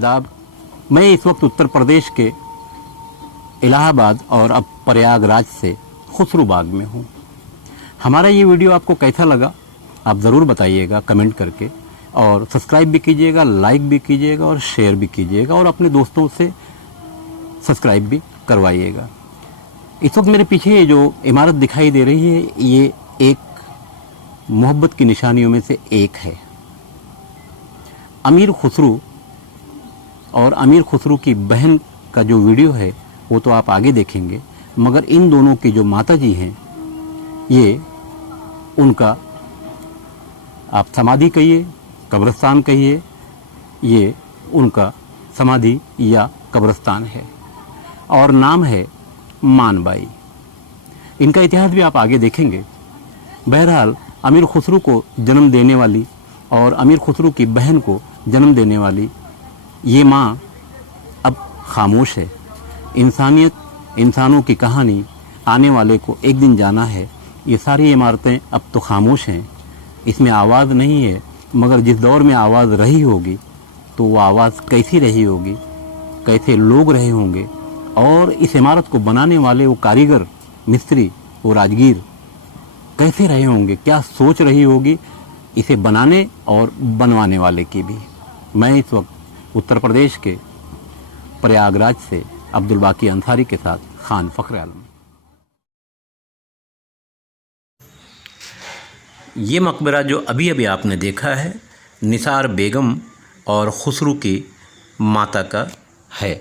आदाब। मैं इस वक्त उत्तर प्रदेश के इलाहाबाद और अब प्रयागराज से खुसरूबाग में हूँ। हमारा ये वीडियो आपको कैसा लगा आप ज़रूर बताइएगा कमेंट करके, और सब्सक्राइब भी कीजिएगा, लाइक भी कीजिएगा और शेयर भी कीजिएगा, और अपने दोस्तों से सब्सक्राइब भी करवाइएगा। इस वक्त मेरे पीछे ये जो इमारत दिखाई दे रही है ये एक मोहब्बत की निशानियों में से एक है। अमीर खुसरू और अमीर खुसरू की बहन का जो वीडियो है वो तो आप आगे देखेंगे, मगर इन दोनों की जो माता जी हैं ये उनका आप समाधि कहिए, कब्रिस्तान कहिए, ये उनका समाधि या कब्रिस्तान है और नाम है मानबाई। इनका इतिहास भी आप आगे देखेंगे। बहरहाल अमीर खुसरू को जन्म देने वाली और अमीर खुसरू की बहन को जन्म देने वाली ये माँ अब खामोश है। इंसानियत, इंसानों की कहानी, आने वाले को एक दिन जाना है। ये सारी इमारतें अब तो खामोश हैं, इसमें आवाज़ नहीं है, मगर जिस दौर में आवाज़ रही होगी तो वो आवाज़ कैसी रही होगी, कैसे लोग रहे होंगे, और इस इमारत को बनाने वाले वो कारीगर, मिस्त्री, वो राजगीर कैसे रहे होंगे, क्या सोच रही होगी इसे बनाने और बनवाने वाले की भी। मैं इस वक्त उत्तर प्रदेश के प्रयागराज से अब्दुल बाकी अंसारी के साथ खान फख्र आलम। ये मकबरा जो अभी अभी आपने देखा है निसार बेगम और खुसरू की माता का है।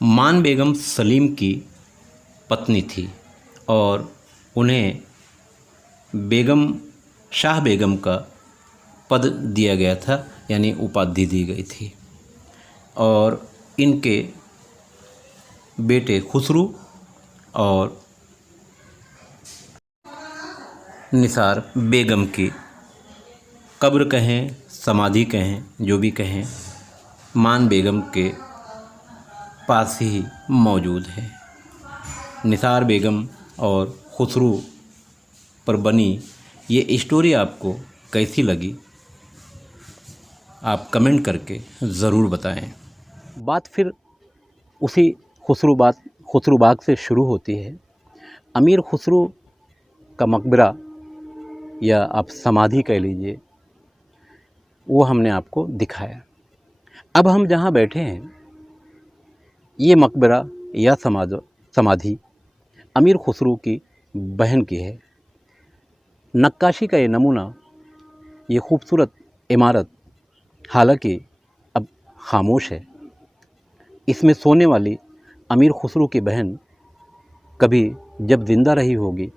मान बेगम सलीम की पत्नी थी और उन्हें बेगम, शाह बेगम का पद दिया गया था, यानी उपाधि दी गई थी। और इनके बेटे खुसरू और निसार बेगम की कब्र कहें, समाधि कहें, जो भी कहें, मान बेगम के पास ही मौजूद है। निसार बेगम और खुसरू पर बनी ये स्टोरी आपको कैसी लगी आप कमेंट करके ज़रूर बताएं। बात फिर उसी खुसरूबाग से शुरू होती है। अमीर खुसरू का मकबरा या आप समाधि कह लीजिए, वो हमने आपको दिखाया। अब हम जहाँ बैठे हैं ये मकबरा या समाधि अमीर खुसरू की बहन की है। नक्काशी का ये नमूना, ये खूबसूरत इमारत हालांकि अब खामोश है। इसमें सोने वाली अमीर खुसरू की बहन कभी जब ज़िंदा रही होगी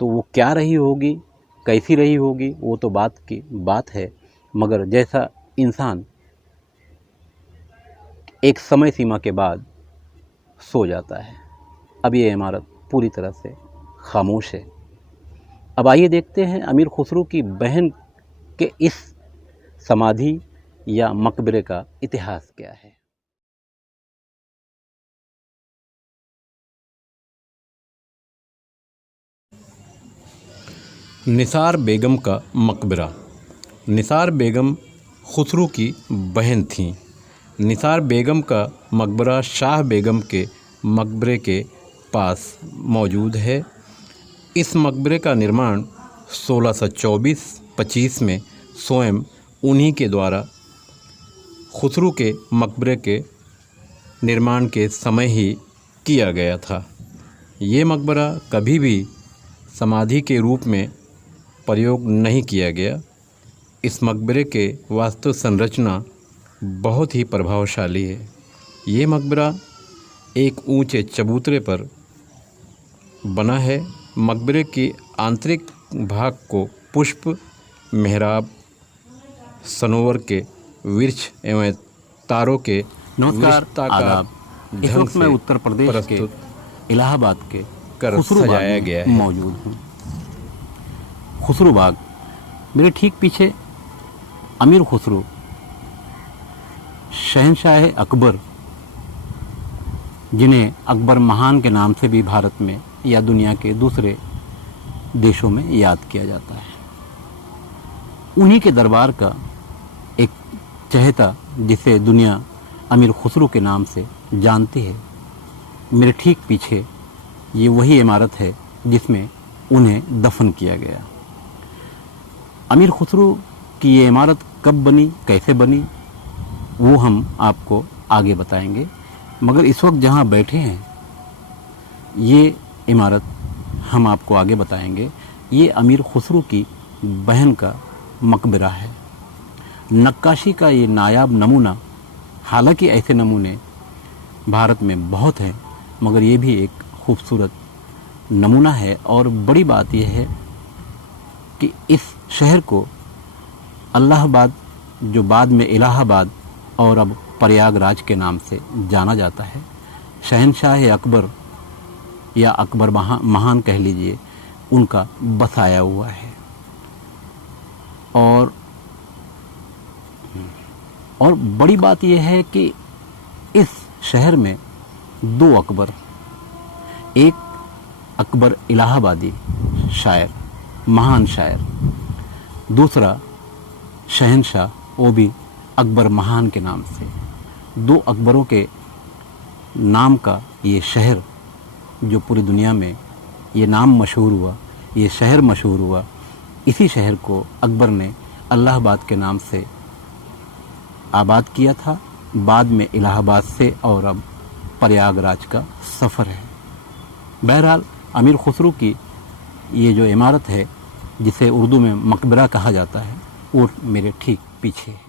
तो वो क्या रही होगी, कैसी रही होगी, वो तो बात की बात है, मगर जैसा इंसान एक समय सीमा के बाद सो जाता है, अब ये इमारत पूरी तरह से खामोश है। अब आइए देखते हैं अमीर खुसरू की बहन के इस समाधि या मकबरे का इतिहास क्या है। निसार बेगम का मकबरा। निसार बेगम खुसरू की बहन थीं। निसार बेगम का मकबरा शाह बेगम के मकबरे के पास मौजूद है। इस मकबरे का निर्माण 1624-25 में स्वयं उन्हीं के द्वारा खुसरू के मकबरे के निर्माण के समय ही किया गया था। ये मकबरा कभी भी समाधि के रूप में प्रयोग नहीं किया गया। इस मकबरे के वास्तु संरचना बहुत ही प्रभावशाली है। ये मकबरा एक ऊंचे चबूतरे पर बना है। मकबरे की आंतरिक भाग को पुष्प, मेहराब, सनोवर के वृक्ष एवं तारों के आदाब। इस वक्त मैं उत्तर प्रदेश के इलाहाबाद के कर सजाया गया है। मौजूद हूँ। खुसरूबाग, मेरे ठीक पीछे अमीर खुसरू, शहंशाह अकबर, जिन्हें अकबर महान के नाम से भी भारत में या दुनिया के दूसरे देशों में याद किया जाता है, उन्हीं के दरबार का एक चहेता जिसे दुनिया अमीर खुसरो के नाम से जानती है, मेरे ठीक पीछे ये वही इमारत है जिसमें उन्हें दफन किया गया। अमीर खुसरो की ये इमारत कब बनी, कैसे बनी, वो हम आपको आगे बताएंगे। मगर इस वक्त जहाँ बैठे हैं ये इमारत हम आपको आगे बताएंगे। ये अमीर खुसरो की बहन का मकबरा है। नक्काशी का ये नायाब नमूना, हालांकि ऐसे नमूने भारत में बहुत हैं, मगर ये भी एक खूबसूरत नमूना है। और बड़ी बात यह है कि इस शहर को अल्लाहाबाद, जो बाद में इलाहाबाद और अब प्रयागराज के नाम से जाना जाता है, शहनशाह अकबर या अकबर महान कह लीजिए, उनका बसाया हुआ है। और बड़ी बात यह है कि इस शहर में दो अकबर, एक अकबर इलाहाबादी शायर, महान शायर, दूसरा शहनशाह, वो भी अकबर महान के नाम से। दो अकबरों के नाम का ये शहर जो पूरी दुनिया में ये नाम मशहूर हुआ, ये शहर मशहूर हुआ, इसी शहर को अकबर ने अलाहाबाद के नाम से आबाद किया था, बाद में इलाहाबाद से, और अब प्रयागराज का सफ़र है। बहरहाल अमीर खुसरो की ये जो इमारत है, जिसे उर्दू में मकबरा कहा जाता है, वो मेरे ठीक पीछे है।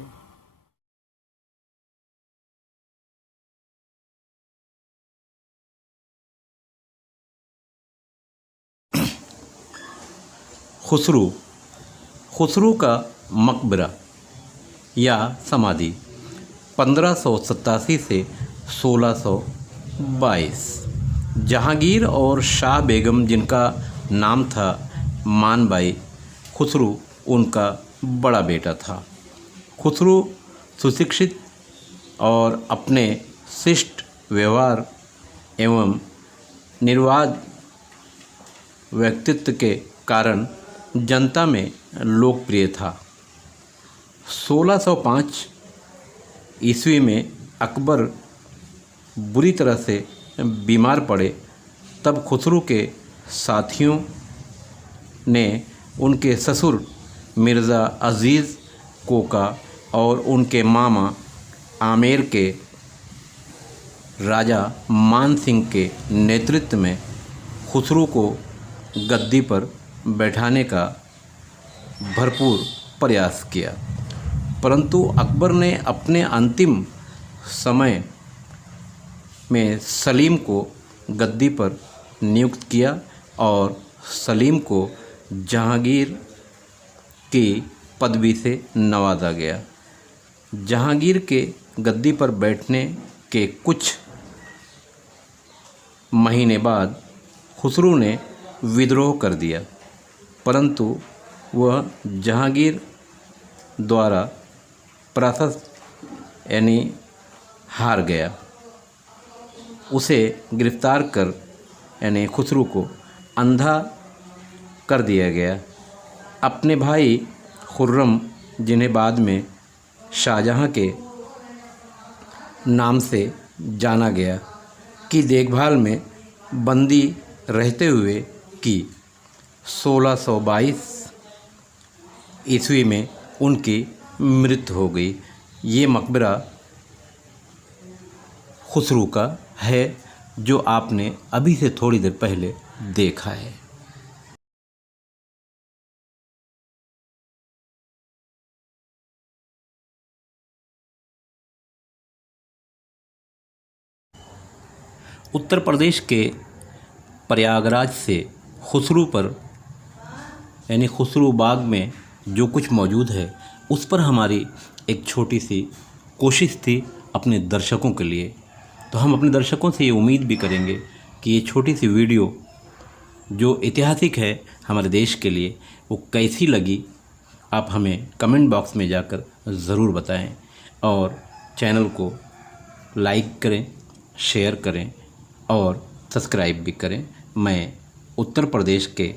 खुसरो का मकबरा या समाधि 1587 से 1622। जहांगीर और शाह बेगम, जिनका नाम था मानबाई खुसरो, उनका बड़ा बेटा था। खुसरो सुशिक्षित और अपने शिष्ट व्यवहार एवं निर्वाध व्यक्तित्व के कारण जनता में लोकप्रिय था। 1605 ईस्वी में अकबर बुरी तरह से बीमार पड़े, तब खुसरो के साथियों ने उनके ससुर मिर्ज़ा अज़ीज़ कोका और उनके मामा आमेर के राजा मान सिंह के नेतृत्व में खुसरो को गद्दी पर बैठाने का भरपूर प्रयास किया, परंतु अकबर ने अपने अंतिम समय में सलीम को गद्दी पर नियुक्त किया और सलीम को जहांगीर की पदवी से नवाजा गया। जहांगीर के गद्दी पर बैठने के कुछ महीने बाद खुसरो ने विद्रोह कर दिया, परंतु वह जहांगीर द्वारा परास्त यानी हार गया। उसे गिरफ्तार कर यानी खुसरो को अंधा कर दिया गया। अपने भाई खुर्रम, जिन्हें बाद में शाहजहां के नाम से जाना गया, की देखभाल में बंदी रहते हुए की 1622 ईस्वी में उनकी मृत्यु हो गई। ये मकबरा खुसरो का है, जो आपने अभी से थोड़ी देर पहले देखा है। उत्तर प्रदेश के प्रयागराज से खुसरो पर यानी खुसरो बाग में जो कुछ मौजूद है, उस पर हमारी एक छोटी सी कोशिश थी अपने दर्शकों के लिए। तो हम अपने दर्शकों से ये उम्मीद भी करेंगे कि ये छोटी सी वीडियो जो ऐतिहासिक है हमारे देश के लिए, वो कैसी लगी आप हमें कमेंट बॉक्स में जाकर ज़रूर बताएं, और चैनल को लाइक करें, शेयर करें और सब्सक्राइब भी करें। मैं उत्तर प्रदेश के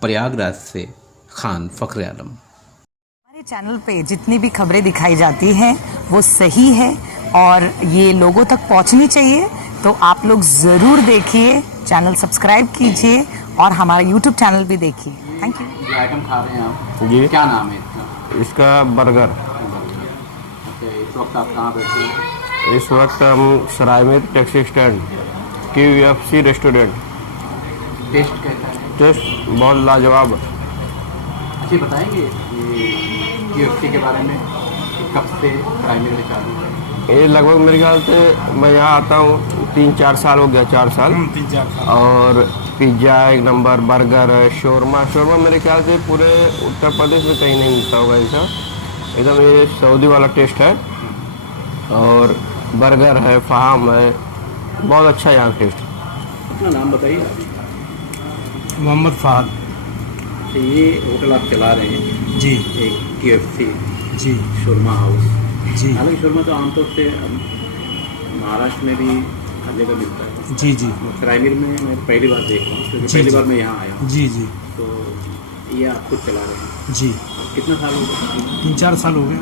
प्रयागराज से खान फ़ख्र आलम। हमारे चैनल पे जितनी भी खबरें दिखाई जाती हैं वो सही है और ये लोगों तक पहुंचनी चाहिए, तो आप लोग ज़रूर देखिए, चैनल सब्सक्राइब कीजिए और हमारा यूट्यूब चैनल भी देखिए। Thank you. जो आइटम खा रहे हैं आप, जी, क्या नाम है इसका? इसका बर्गर। अच्छा, इस वक्त आप कहाँ बैठे हैं? इस वक्त हम Saraimir taxi stand KFC restaurant. Taste कैसा है? टेस्ट बहुत लाजवाब। अच्छे बताएंगे KFC के बारे में, कि कब से प्राइमरी में चालू है? ये लगभग मेरे ख्याल से मैं यहाँ आता हूँ 3-4 साल हो गया, 4 साल। 3-4 साल। और पिज्ज़ा एक नंबर, बर्गर है, शोरमा मेरे ख्याल से पूरे उत्तर प्रदेश में कहीं नहीं मिलता होगा ऐसा। एकदम ये सऊदी वाला टेस्ट है। और बर्गर है, फ़ाहम है, बहुत अच्छा यहाँ टेस्ट। अपना नाम बताइए। मोहम्मद फहद। अच्छा, ये होटल आप चला रहे हैं, जी एक KFC जी शोरमा हाउस। जी हालांकि शोरमा तो आमतौर से महाराष्ट्र में भी हर जगह मिलता है। जी जी सरायमीर में मैं पहली बार देख रहा हूँ, क्योंकि जी, पहली जी। बार मैं यहाँ आया हूँ। जी जी तो ये आप खुद चला रहे हैं, जी कितना साल हो गया? 3-4 साल हो गए।